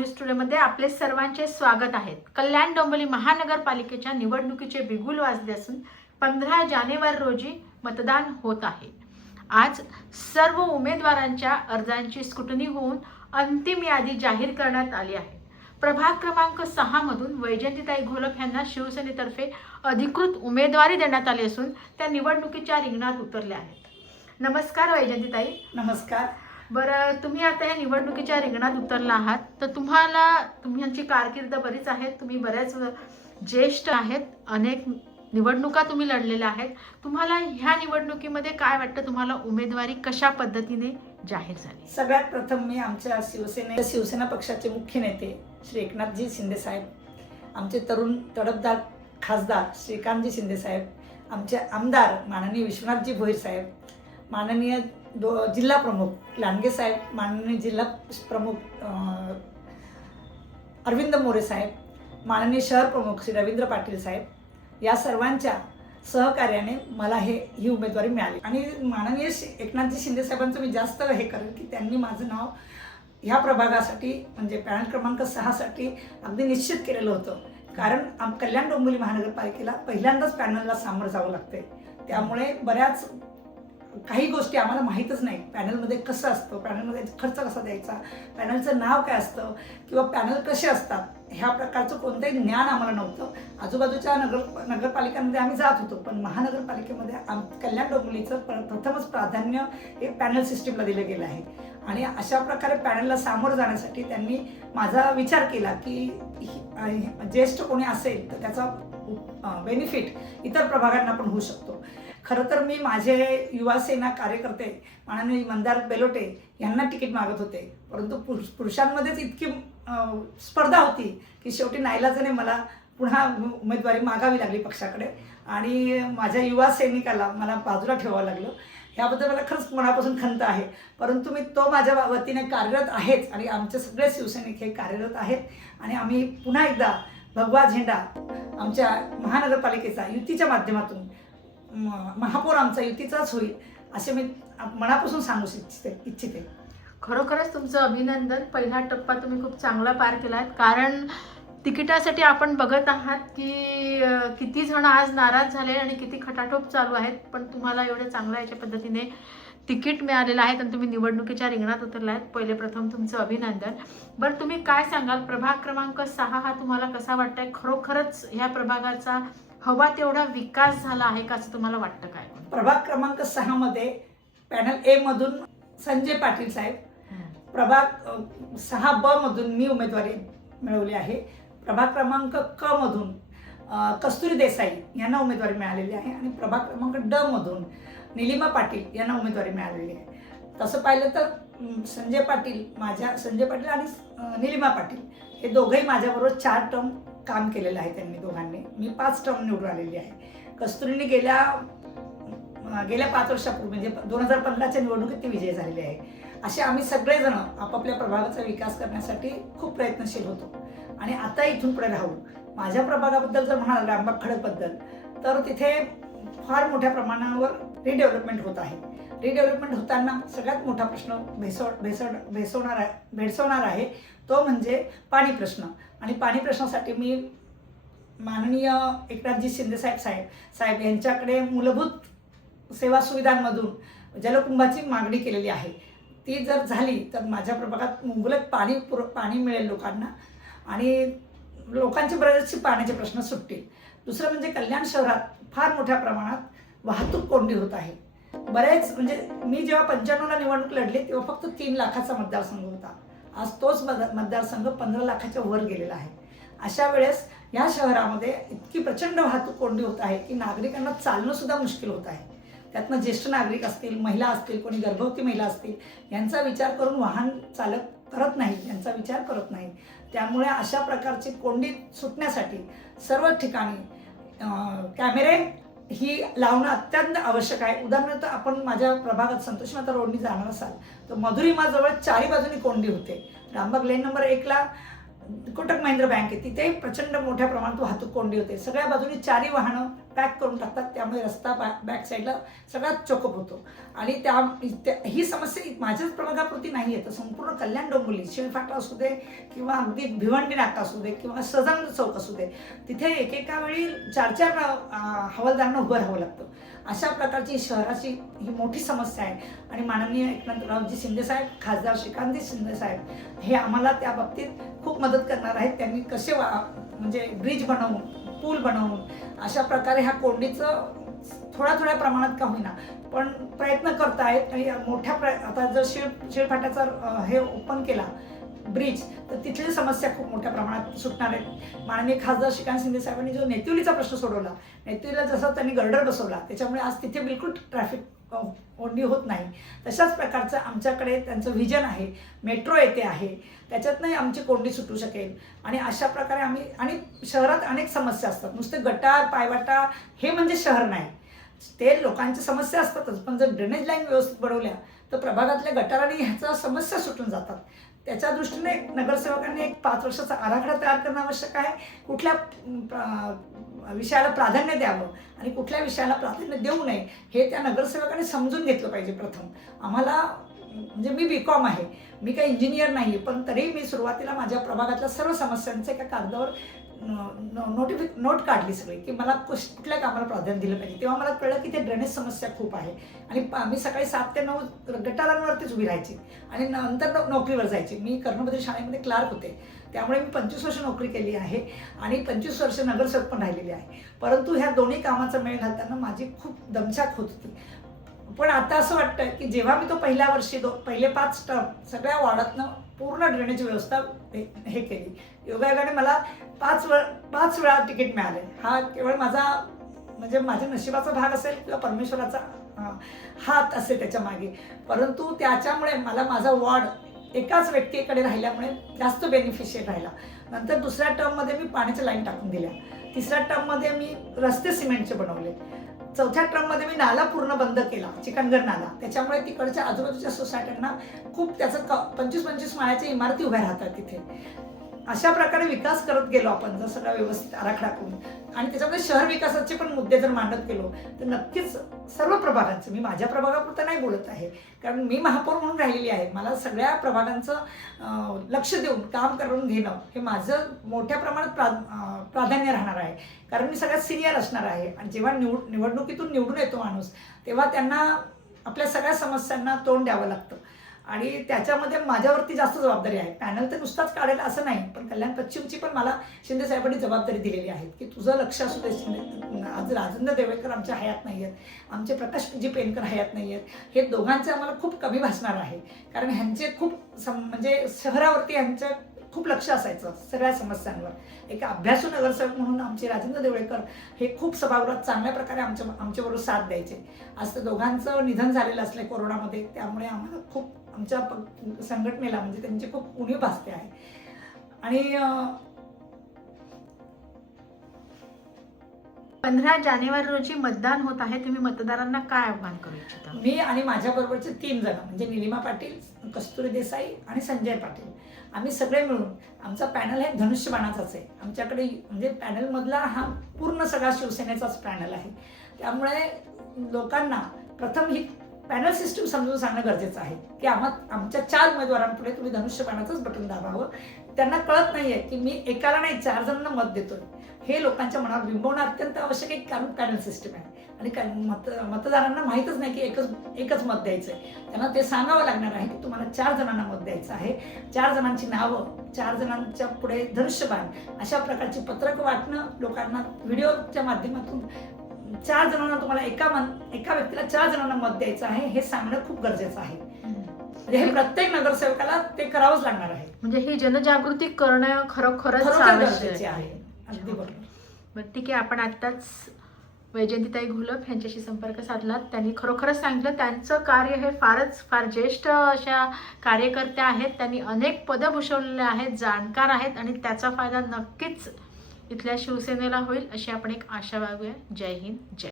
News टुडेमध्ये आपले सर्वांचे स्वागत आहे। कल्याण डोंबिवली महानगरपालिकेच्या निवडणुकीचे बिगुल वाजले असून 15 जानेवारी रोजी मतदान होत आहे। आज सर्व उमेदवारांच्या अर्जांची स्क्रुटनी होऊन अंतिम यादी जाहीर करण्यात आली आहे। प्रभाग क्रमांक 6 मधून वैजयंतीताई घोलप यांना शिवसेनेतर्फे अधिकृत उमेदवारी देण्यात आली असून त्या निवडणुकीच्या रिंगणात उतरल्या आहेत। नमस्कार वैजयंतीताई। नमस्कार। बरं, तुम्ही आता या निवडणुकीच्या रिंगणात उतरला आहात, तर तुमची कारकीर्द बरीच आहे, तुम्ही बऱ्याच ज्येष्ठ आहेत, अनेक निवडणुका तुम्ही लढलेल्या आहेत। तुम्हाला ह्या निवडणुकीमध्ये काय वाटतं, तुम्हाला उमेदवारी कशा पद्धतीने जाहीर झाली? सगळ्यात प्रथम मी आमच्या शिवसेना पक्षाचे मुख्य नेते श्री एकनाथजी शिंदे साहेब, आमचे तरुण तडफदार खासदार श्रीकांतजी शिंदे साहेब, आमचे आमदार माननीय विश्वनाथजी भोईर साहेब, माननीय जिल्हा प्रमुख लांडगे साहेब, माननीय जिल्हा प्रमुख अरविंद मोरे साहेब, माननीय शहर प्रमुख श्री रवींद्र पाटील साहेब, या सर्वांच्या सहकार्याने मला ही उमेदवारी मिळाली। आणि माननीय एकनाथजी शिंदे साहेबांचं मी जास्त हे करेन की त्यांनी माझं नाव ह्या प्रभागासाठी म्हणजे पॅनल क्रमांक 6 साठी अगदी निश्चित केलेलं होतं। कारण कल्याण डोंबिवली महानगरपालिकेला पहिल्यांदाच पॅनलला सामोरं जावं लागते, त्यामुळे बऱ्याच काही गोष्टी आम्हाला माहीतच नाही। पॅनलमध्ये कसं असतं, पॅनलमध्ये खर्च कसा द्यायचा, पॅनलचं नाव काय असतं किंवा पॅनल कसे असतात, ह्या प्रकारचं कोणतंही ज्ञान आम्हाला नव्हतं। आजूबाजूच्या नगरपालिकांमध्ये आम्ही जात होतो, पण महानगरपालिकेमध्ये कल्याण डोंबिवलीचं प्रथमच प्राधान्य हे पॅनल सिस्टीमला दिलं गेलं आहे। आणि अशा प्रकारे पॅनलला सामोरं जाण्यासाठी त्यांनी माझा विचार केला की ज्येष्ठ कोणी असेल तर त्याचा बेनिफिट इतर प्रभागांना पण होऊ शकतो। खरं तर मी माझे युवा सेना कार्यकर्ते माननीय मंदार बेलोटे यांना तिकीट मागत होते, परंतु पुरुषांमध्येच इतकी स्पर्धा होती की शेवटी नाईलाजाने मला पुन्हा उमेदवारी मागावी लागली पक्षाकडे आणि माझ्या युवा सैनिकाला मला बाजूला ठेवावं लागलं। ह्याबद्दल मला खरंच मनापासून खंत आहे, परंतु मी तो माझ्या वतीने कार्यरत आहेच आणि आमचे सगळे शिवसैनिक हे कार्यरत आहेत आणि आम्ही पुन्हा एकदा भगवा झेंडा आमच्या महानगरपालिकेचा युतीच्या माध्यमातून महापौर आमचा युतीचाच होईल असे मी मनापासून सांगू इच्छिते। खरोखरच तुमचं अभिनंदन। पहिला टप्पा तुम्ही खूप चांगला पार केलात, कारण तिकिटासाठी आपण बघत आहात की किती जण आज नाराज झाले आणि किती खटाटोप चालू आहेत, पण तुम्हाला एवढे चांगल्या याच्या पद्धतीने तिकीट मिळालेलं आहे आणि तुम्ही निवडणुकीच्या रिंगणात उतरला आहेत। पहिले प्रथम तुमचं अभिनंदन। बरं, तुम्ही काय सांगाल, प्रभाग क्रमांक 6 हा तुम्हाला कसा वाटतंय? खरोखरच ह्या प्रभागाचा हवा तेवढा विकास झाला आहे का असं तुम्हाला वाटतं? काय प्रभाग क्रमांक 6 मध्ये पॅनल ए मधून संजय पाटील साहेब, प्रभाग 6B मधून मी उमेदवारी मिळवली आहे, प्रभाग क्रमांक क मधून कस्तुरी देसाई यांना उमेदवारी मिळालेली आहे आणि प्रभाग क्रमांक ड मधून निलिमा पाटील यांना उमेदवारी मिळालेली आहे। तसं पाहिलं तर संजय पाटील आणि निलिमा पाटील हे दोघंही माझ्याबरोबर 4 टर्म काम केलेलं आहे त्यांनी दोघांनी। मी 5 टर्म निवडून आलेली आहे। कस्तुरीने गेल्या 5 वर्षापूर्वी म्हणजे 2015च्या निवडणुकीत ती विजयी झालेली आहे। असे आम्ही सगळेजण आपापल्या प्रभागाचा विकास करण्यासाठी खूप प्रयत्नशील होतो आणि आता इथून पुढे राहू। माझ्या प्रभागाबद्दल जर म्हणाल, रामबाग खडकबद्दल, तर तिथे फार मोठ्या प्रमाणावर रिडेव्हलपमेंट होत आहे। रिडेव्हलपमेंट होताना सगळ्यात मोठा प्रश्न भेडसावणार आहे तो म्हणजे पाणी प्रश्न। आणि पाणी प्रश्नासाठी मी माननीय एकनाथजी शिंदे साहेब यांच्याकडे मूलभूत सेवा सुविधांमधून जलकुंभाची मागणी केलेली आहे। ती जर झाली तर माझ्या प्रभागात मुबलक पाणी मिळेल लोकांना आणि लोकांचे बरेचसे पाण्याचे प्रश्न सुटतील। दुसरं म्हणजे कल्याण शहरात फार मोठ्या प्रमाणात वाहतूक कोंडी होत आहे। बरेच म्हणजे मी जेव्हा 95ला निवडणूक लढली तेव्हा फक्त 3 लाखाचा मतदारसंघ होता, आज तोच मतदारसंघ 15 लाखाच्या वर गेलेला आहे। अशा वेळेस या शहरामध्ये इतकी प्रचंड वाहतूक कोंडी होत आहे की नागरिकांना चालणं सुद्धा मुश्किल होत आहे। त्यातनं ज्येष्ठ नागरिक असतील, महिला असतील, कोणी गर्भवती महिला असतील, यांचा विचार करून वाहन चालक करत नाही, यांचा विचार करत नाही। त्यामुळे अशा प्रकारची कोंडी सुटण्यासाठी सर्व ठिकाणी कॅमेरे ही लावणं अत्यंत आवश्यक आहे। उदाहरणार्थ आपण माझ्या प्रभागात संतोषी माता रोडनी जाणार असाल तर मधुरिमाजवळ 4 बाजूनी कोंडी होते। रामबाग लेन नंबर 1ला कोटक महिंद्रा बँक आहे, तिथेही प्रचंड मोठ्या प्रमाणात वाहतूक कोंडी होते. सगळ्या बाजूनी 4ही वाहनं पॅक करून टाकतात, त्यामुळे रस्ता बॅक साईडला सगळ्यात चोकअप होतो. आणि ही समस्या माझ्याच प्रभागापुरती नाही आहे, तर संपूर्ण कल्याण डोंबिवली, शिळफाटा असू दे किंवा अगदी भिवंडी नाका असू दे किंवा सजान चौक असू दे, तिथे एकेका वेळी 4-4 हवालदारांना उभं राहावं लागतं. अशा प्रकारची शहराची ही मोठी समस्या आहे. आणि माननीय एकनाथरावजी शिंदेसाहेब, खासदार श्रीकांतजी शिंदेसाहेब हे आम्हाला त्या बाबतीत खूप मदत करणार आहेत. त्यांनी कसे म्हणजे ब्रिज बनवून, पूल बनवून अशा प्रकारे ह्या कोंडीचं थोड्या प्रमाणात का होईना पण प्रयत्न करत आहेत. आणि मोठ्या आता जर शिळफाट्याचा हे ओपन केला ब्रिज, तर तिथली समस्या खूप मोठ्या प्रमाणात सुटणार आहेत. माननीय खासदार श्रीकांत शिंदे साहेबांनी जो नेतिवलीचा प्रश्न सोडवला, नेतिवलीला जसं त्यांनी गर्डर बसवला, त्याच्यामुळे आज तिथे बिलकुल ट्रॅफिक कोंडी होत नाही. तशाच प्रकारचं आमच्याकडे त्यांचं व्हिजन आहे. मेट्रो येते आहे, त्याच्यातनंही आमची कोंडी सुटू शकेल. आणि अशा प्रकारे आणि शहरात अनेक समस्या असतात. नुसते गटार पायवाटा हे म्हणजे शहर नाही, ते लोकांच्या समस्या असतातच. पण जर ड्रेनेज लाईन व्यवस्थित बनवल्या तर प्रभागातल्या गटारांनी ह्याचा समस्या सुटून जातात. त्याच्या दृष्टीने नगरसेवकांनी एक 5 वर्षाचा आराखडा तयार करणं आवश्यक आहे. कुठल्या विषयाला प्राधान्य द्यावं आणि कुठल्या विषयाला प्राधान्य देऊ नये हे त्या नगरसेवकांनी समजून घेतलं पाहिजे. प्रथम आम्हाला म्हणजे मी BCom आहे, मी काही इंजिनियर नाही, पण तरी मी सुरुवातीला माझ्या प्रभागातल्या सर्व समस्यांचे एका कागदावर नोट काढली सगळी, की मला कुठल्या कामाला प्राधान्य दिलं पाहिजे. तेव्हा मला कळलं की ते ड्रेनेज समस्या खूप आहे. आणि मी सकाळी 7 ते 9 गटारांवरतीच उभी राहायची आणि नंतर नोकरीवर जायची. मी कर्णबद्री शाळेमध्ये क्लार्क होते, त्यामुळे मी 25 वर्ष नोकरी केली आहे आणि 25 वर्ष नगरसेवक पण राहिलेली आहे. परंतु ह्या दोन्ही कामाचा मेळ घालताना माझी खूप दमछाक होत होती. पण आता असं वाटतं की जेव्हा मी तो पहिल्या वर्षी पहिले 5 टर्म सगळ्या वॉर्डातनं पूर्ण ड्रेनेज व्यवस्था हे केली, योगायोगाने मला 5 वेळा तिकीट मिळाले. हा केवळ माझ्या नशिबाचा भाग असेल किंवा परमेश्वराचा हात असेल त्याच्या मागे. परंतु त्याच्यामुळे मला माझा वॉर्ड एकाच व्यक्तीकडे राहिल्यामुळे जास्त बेनिफिशियल राहिला. नंतर दुसऱ्या टर्ममध्ये मी पाण्याच्या लाईन टाकून दिल्या, तिसऱ्या टर्ममध्ये मी रस्ते सिमेंटचे बनवले, चौथ्या टर्ममध्ये मी नाला पूर्ण बंद केला, चिकनगर नाला. त्याच्यामुळे तिकडच्या आजूबाजूच्या सोसायट्यांना खूप त्याचं 25-25 माळ्याच्या इमारती उभ्या राहतात तिथे. अशा प्रकारे विकास करत गेलो आपण जर सगळा व्यवस्थित आराखडा करून. आणि त्याच्यामध्ये शहर विकासाचे पण मुद्दे जर मांडत गेलो तर नक्कीच सर्व प्रभागांचं, मी माझ्या प्रभागापुरतं नाही बोलत आहे, कारण मी महापौर म्हणून राहिलेली आहे. मला सगळ्या प्रभागांचं लक्ष देऊन काम करून घेणं हे माझं मोठ्या प्रमाणात प्राधान्य राहणार आहे. कारण मी सगळ्यात सिनियर असणार आहे. आणि जेव्हा निवडणुकीतून निवडून येतो माणूस, तेव्हा त्यांना आपल्या सगळ्या समस्यांना तोंड द्यावं लागतं. आणि त्याच्यामध्ये माझ्यावरती जास्त जबाबदारी आहे. पॅनल तर नुसताच काढेल असं नाही, पण कल्याण पश्चिमची पण मला शिंदे साहेबांनी जबाबदारी दिलेली आहे की तुझं लक्ष असू दे. आज राजेंद्र देवेकर आमच्या हयात नाही आहेत, आमचे प्रकाशजी पेनकर हयात नाही आहेत. हे दोघांचे आम्हाला खूप कमी भासणार आहे, कारण ह्यांचे खूप म्हणजे शहरावरती ह्यांचं खूप लक्ष असायचं सगळ्या समस्यांवर. एक अभ्यासू नगरसेवक म्हणून आमचे राजेंद्र देवळेकर हे खूप सभागृहात चांगल्या प्रकारे आमच्याबरोबर साथ द्यायचे. आज तर दोघांचं निधन झालेलं असलं कोरोनामध्ये, त्यामुळे आम्हाला खूप आमच्या संघटनेला म्हणजे त्यांची खूप उणीव भासते आहे. आणि 15 जानेवारी रोजी मतदान होत आहे, तुम्ही मतदारांना काय आव्हान करू इच्छिता? मी आणि माझ्याबरोबरचे 3 जण म्हणजे निलिमा पाटील, कस्तुरी देसाई आणि संजय पाटील, आम्ही सगळे मिळून आमचा पॅनल हे धनुष्यबाणाचाच आहे. आमच्याकडे म्हणजे पॅनलमधला हा पूर्ण सगळा शिवसेनेचाच पॅनल आहे. त्यामुळे लोकांना प्रथम ही पॅनल सिस्टीम समजून सांगणं गरजेचं आहे की आमच्या 4 उमेदवारांपुढे तुम्ही धनुष्यबाणाचंच बटन दाबावं. त्यांना कळत नाही आहे की मी एकाला नाही 4 जणांना मत देतोय, हे लोकांच्या मनावर बिंबवणं अत्यंत आवश्यक आहे. कारण पॅनल सिस्टीम आहे आणि मतदारांना माहीतच नाही की एकच मत द्यायचं आहे. त्यांना ते सांगावं लागणार आहे की तुम्हाला 4 जणांना मत द्यायचं आहे. 4 जणांची नावं, 4 जणांच्या पुढे धनुष्यबाण, अशा प्रकारची पत्रक वाटणं लोकांना व्हिडिओच्या माध्यमातून 4 जणांना तुम्हाला एका व्यक्तीला 4 जणांना मत द्यायचं आहे हे सांगणं खूप गरजेचं आहे. म्हणजे हे प्रत्येक नगरसेवकाला ते करावंच लागणार आहे. म्हणजे ही जनजागृती करणं खरोखरच गरजेचे आहे. अगदी बरोबर. बरं, ठीक आहे. आपण आत्ताच वैजयंतीताई घोलप यांच्याशी संपर्क साधलात. त्यांनी खरोखरच सांगितलं त्यांचं कार्य हे फार ज्येष्ठ अशा कार्यकर्त्या आहेत. त्यांनी अनेक पदं भूषवलेले आहेत, जाणकार आहेत आणि त्याचा फायदा नक्कीच इथल्या शिवसेनेला होईल अशी आपण एक आशा बाळगूया. जय हिंद, जय